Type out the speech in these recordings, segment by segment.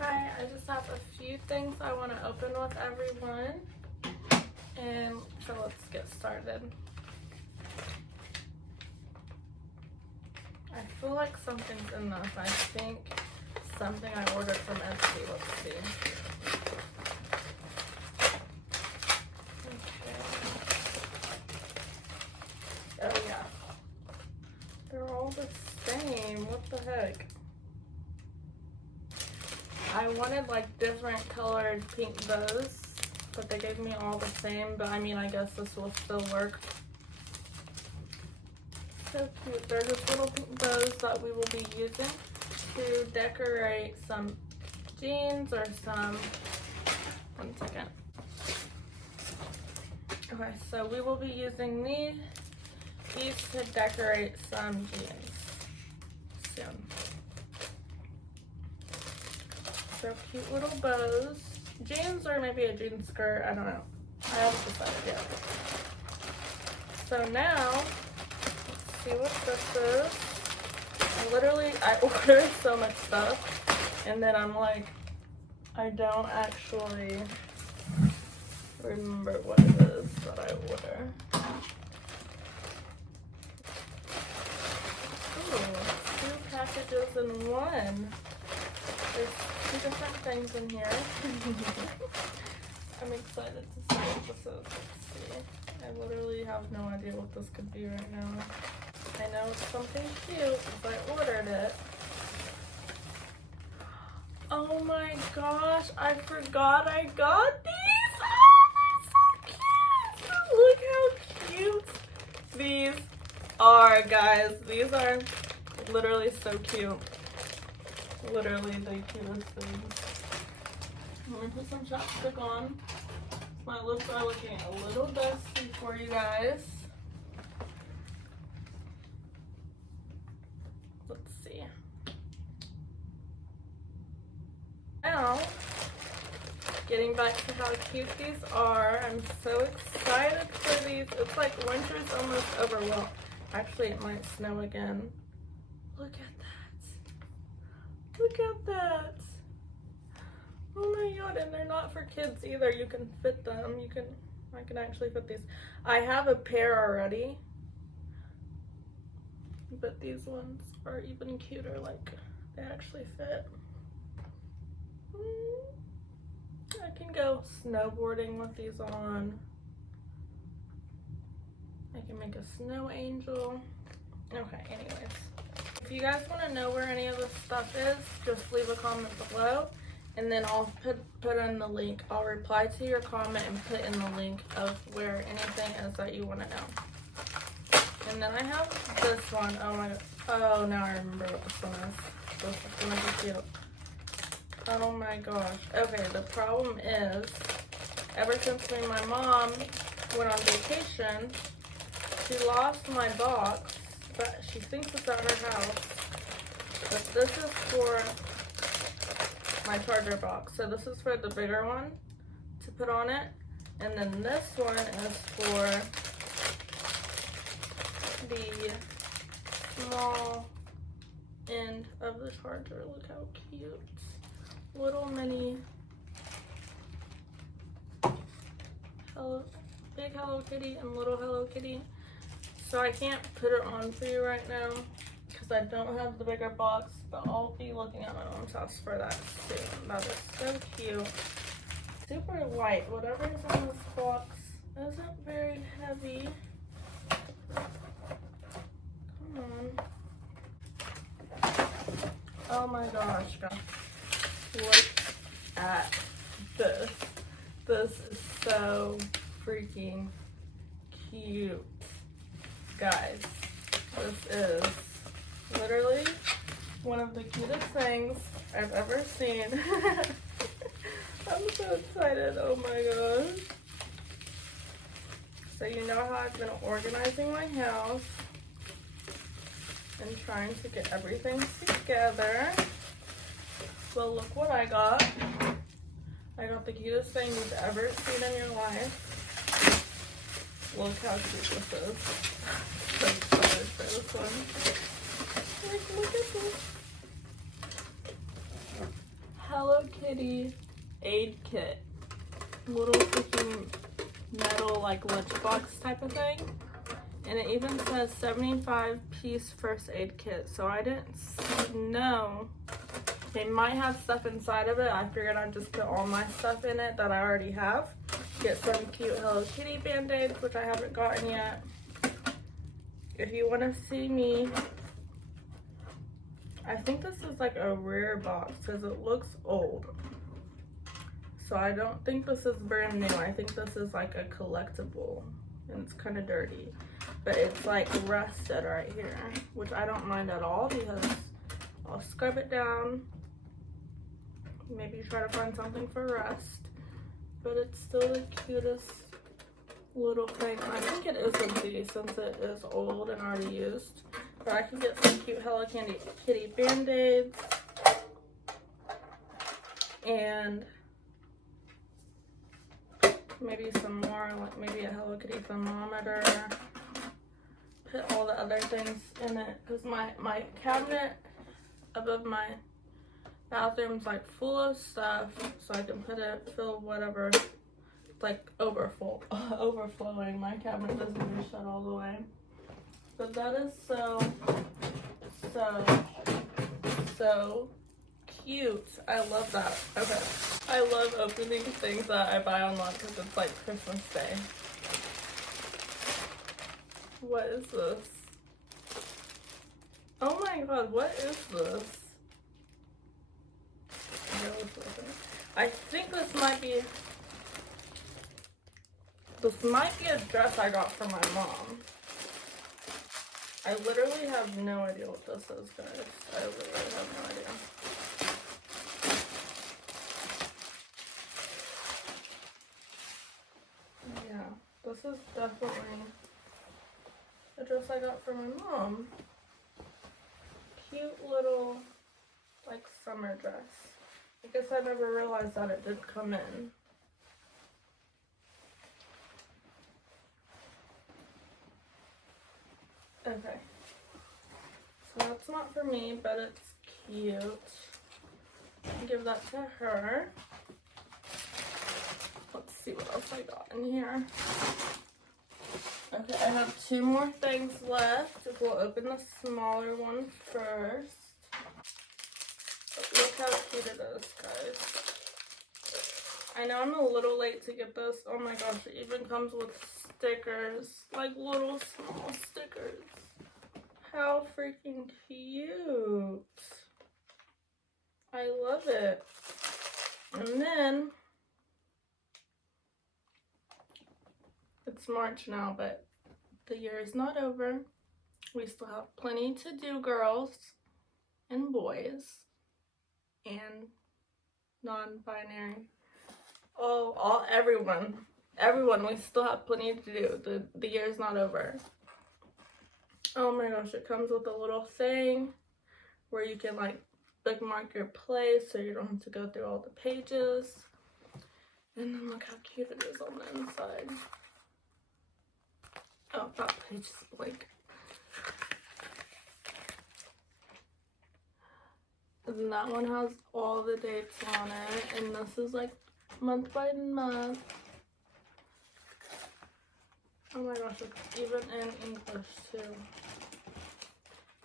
Hi, I just have a few things I want to open with everyone, and so let's get started. I feel like something's in this. I think something I ordered from Etsy. Let's see. Okay. Oh yeah. They're all the same. What the heck? I wanted like different colored pink bows, but they gave me all the same, but I mean, I guess this will still work. So cute. They're just little pink bows that we will be using to decorate some jeans or some, one second. Okay, so we will be using these to decorate some jeans soon. So cute little bows. Jeans or maybe a jean skirt, I don't know. I haven't decided yet. So now, let's see what this is. I ordered so much stuff, and then I'm like, I don't actually remember what it is that I order. Ooh, 2 packages in one. There's 2 different things in here. I'm excited to see what this is. Let's see. I literally have no idea what this could be right now. I know it's something cute because I ordered it. Oh my gosh, I forgot I got these! Oh, they're so cute! Look how cute these are, guys. These are literally so cute. Literally the cutest things. I'm gonna put some chapstick on. My lips are looking a little dusty for you guys. Let's see. Now, getting back to how cute these are, I'm so excited for these. It's like winter's almost over. Well, actually it might snow again. Look at that. Look at that. Oh my god, and they're not for kids either. You can fit them. I can actually fit these. I have a pair already, but these ones are even cuter. Like, they actually fit. I can go snowboarding with these on. I can make a snow angel. Okay, anyways. If you guys want to know where any of this stuff is, just leave a comment below, and then I'll put in the link. I'll reply to your comment and put in the link of where anything is that you want to know. And then I have this one. Oh my god. Oh, now I remember what this one is. This is gonna be cute. Oh my gosh. Okay, the problem is, ever since me and my mom went on vacation, she lost my box, but she thinks it's at her house. But this is for my charger box. So this is for the bigger one to put on it. And then this one is for the small end of the charger. Look how cute. Little mini big Hello Kitty and little Hello Kitty. So I can't put it on for you right now because I don't have the bigger box, but I'll be looking at my mom's house for that soon. That is so cute. Super light. Whatever is in this box isn't very heavy. Come on. Oh my gosh, guys. Look at this. This is so freaking cute. Guys, this is literally one of the cutest things I've ever seen. I'm so excited. Oh my gosh. So you know how I've been organizing my house and trying to get everything together. Well, look what I got. I got the cutest thing you've ever seen in your life. Look how cute this is. So excited for this one. Like, look at this. Hello Kitty aid kit. Little freaking metal like lunchbox type of thing. And it even says 75-piece first aid kit. So I didn't know. They might have stuff inside of it. I figured I'd just put all my stuff in it that I already have. Get some cute Hello Kitty Band-Aids, which I haven't gotten yet. If you want to see me, I think this is like a rare box because it looks old. So I don't think this is brand new. I think this is like a collectible and it's kind of dirty. But it's like rusted right here, which I don't mind at all because I'll scrub it down. Maybe try to find something for rust. But it's still the cutest little thing. I think it is empty since it is old and already used. But I can get some cute Hello Kitty Band-Aids. And maybe some more, like maybe a Hello Kitty thermometer. Put all the other things in it. Because my cabinet above my bathroom's like full of stuff. So I can fill whatever. Like overflowing. My cabinet doesn't even shut all the way. But that is so cute. I love that. Okay. I love opening things that I buy online because it's like Christmas Day. What is this? Oh my god, what is this? I think this might be a dress I got from my mom. I literally have no idea what this is, guys. I literally have no idea. Yeah, this is definitely a dress I got from my mom. Cute little, like, summer dress. I guess I never realized that it did come in. Okay, so that's not for me, but it's cute. I'll give that to her. Let's see what else I got in here. Okay, I have 2 more things left. We'll open the smaller one first. But look how cute it is, guys. I know I'm a little late to get this. Oh my gosh, it even comes with stickers, like little small stickers. How freaking cute. I love it. And then, it's March now, but the year is not over. We still have plenty to do, girls and boys and non-binary. Oh, everyone, we still have plenty to do. The year is not over. Oh my gosh, it comes with a little thing where you can like bookmark your place so you don't have to go through all the pages. And then look how cute it is on the inside. Oh, that page is blank. And that one has all the dates on it. And this is like month by month. Oh my gosh, it's even in English too.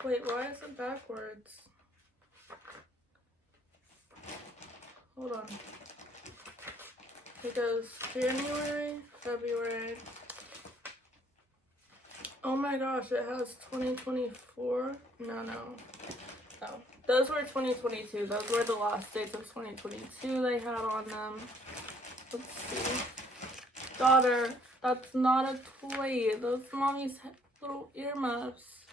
Wait, why is it backwards? Hold on. It goes January, February. Oh my gosh, it has 2024. No. Oh, those were 2022. Those were the last dates of 2022 they had on them. Let's see. Daughter, that's not a toy. Those mommy's little earmuffs.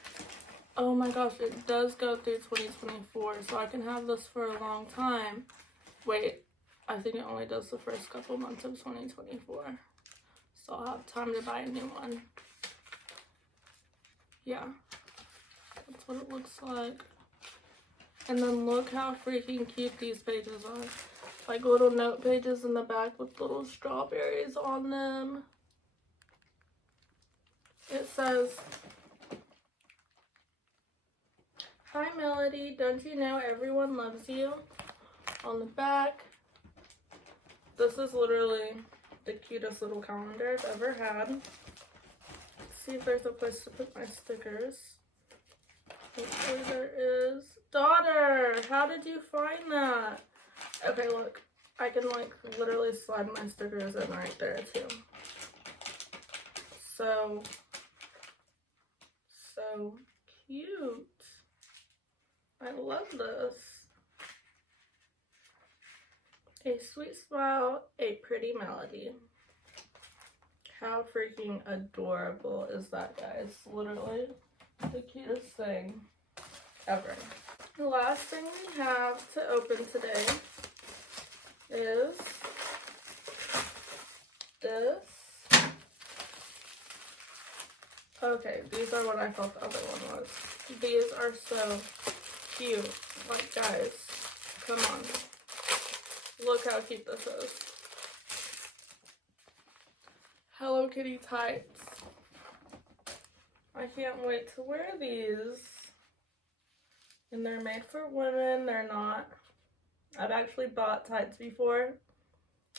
Oh my gosh, it does go through 2024, so I can have this for a long time. Wait, I think it only does the first couple months of 2024. So I'll have time to buy a new one. Yeah, that's what it looks like. And then look how freaking cute these pages are. Like little note pages in the back with little strawberries on them. It says, "Hi Melody, don't you know everyone loves you? On the back, this is literally the cutest little calendar I've ever had. Let's see if there's a place to put my stickers. Hopefully there is. Daughter, how did you find that? Okay, look. I can like literally slide my stickers in right there too. So cute. I love this. A sweet smile, a pretty melody. How freaking adorable is that, guys? Literally the cutest thing ever. The last thing we have to open today is this. Okay, these are what I thought the other one was. These are so cute. Like, guys, come on. Look how cute this is. Hello Kitty tights. I can't wait to wear these. And they're made for women. They're not. I've actually bought tights before.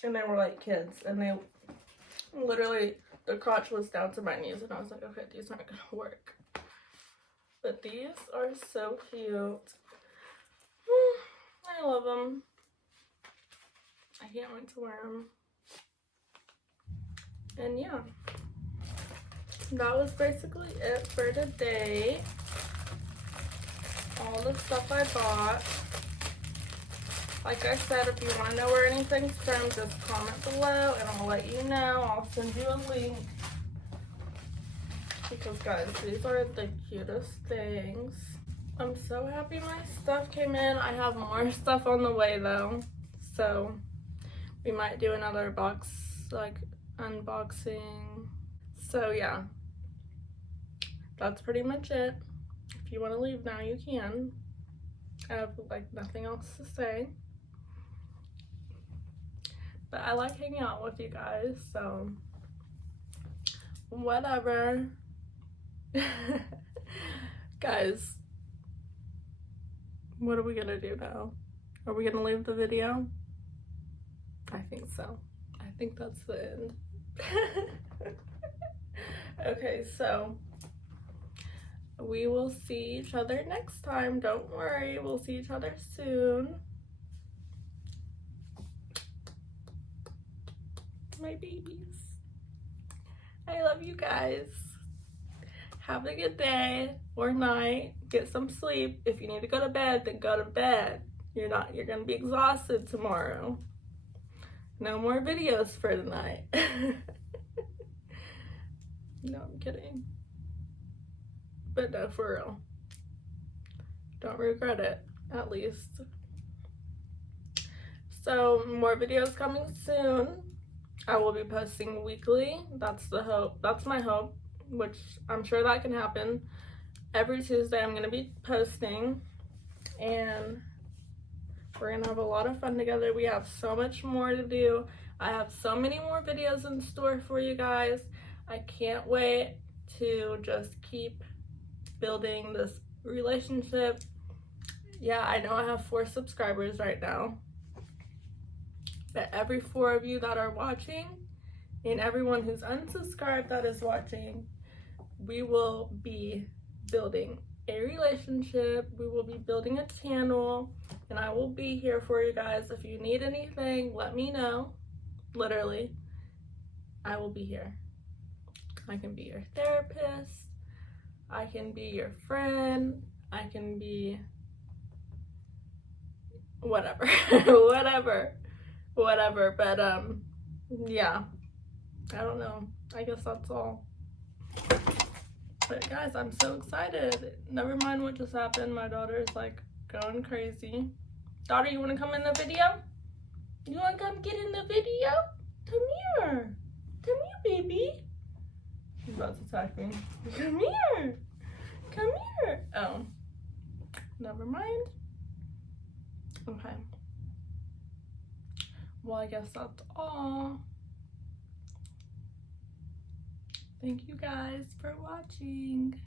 And they were like kids. And they literally, the crotch was down to my knees. And I was like, okay, these aren't going to work. But these are so cute. I love them. I can't wait to wear them. And yeah, that was basically it for today. All the stuff I bought. Like I said, if you want to know where anything's from, just comment below and I'll let you know. I'll send you a link. Because guys, these are the cutest things. I'm so happy my stuff came in. I have more stuff on the way though. So we might do another box, like, unboxing. So yeah, that's pretty much it. If you want to leave now, you can. I have like nothing else to say. But I like hanging out with you guys, so whatever. Guys, what are we gonna do now? Are we gonna leave the video? I think so. I think that's the end. Okay, so we will see each other next time. Don't worry, we'll see each other soon. My babies. I love you guys. Have a good day or night. Get some sleep. If you need to go to bed, then go to bed. You're gonna be exhausted tomorrow. No more videos for tonight. No, I'm kidding. But no, for real. Don't regret it, at least. So, more videos coming soon. I will be posting weekly. That's the hope. That's my hope, which I'm sure that can happen. Every Tuesday I'm going to be posting. And we're going to have a lot of fun together. We have so much more to do. I have so many more videos in store for you guys. I can't wait to just keep building this relationship. Yeah, I know I have 4 subscribers right now. But every 4 of you that are watching and everyone who's unsubscribed that is watching, we will be building a relationship. We will be building a channel. And I will be here for you guys. If you need anything, let me know. Literally, I will be here. I can be your therapist. I can be your friend. I can be whatever. whatever. But yeah, I don't know. I guess that's all. But guys, I'm so excited. Never mind what just happened. My daughter is like going crazy. Daughter, you want to come in the video? You want to come get in the video? Come here. Come here, baby. She's about to attack me. Come here. Come here. Oh. Never mind. Okay. Well, I guess that's all. Thank you guys for watching.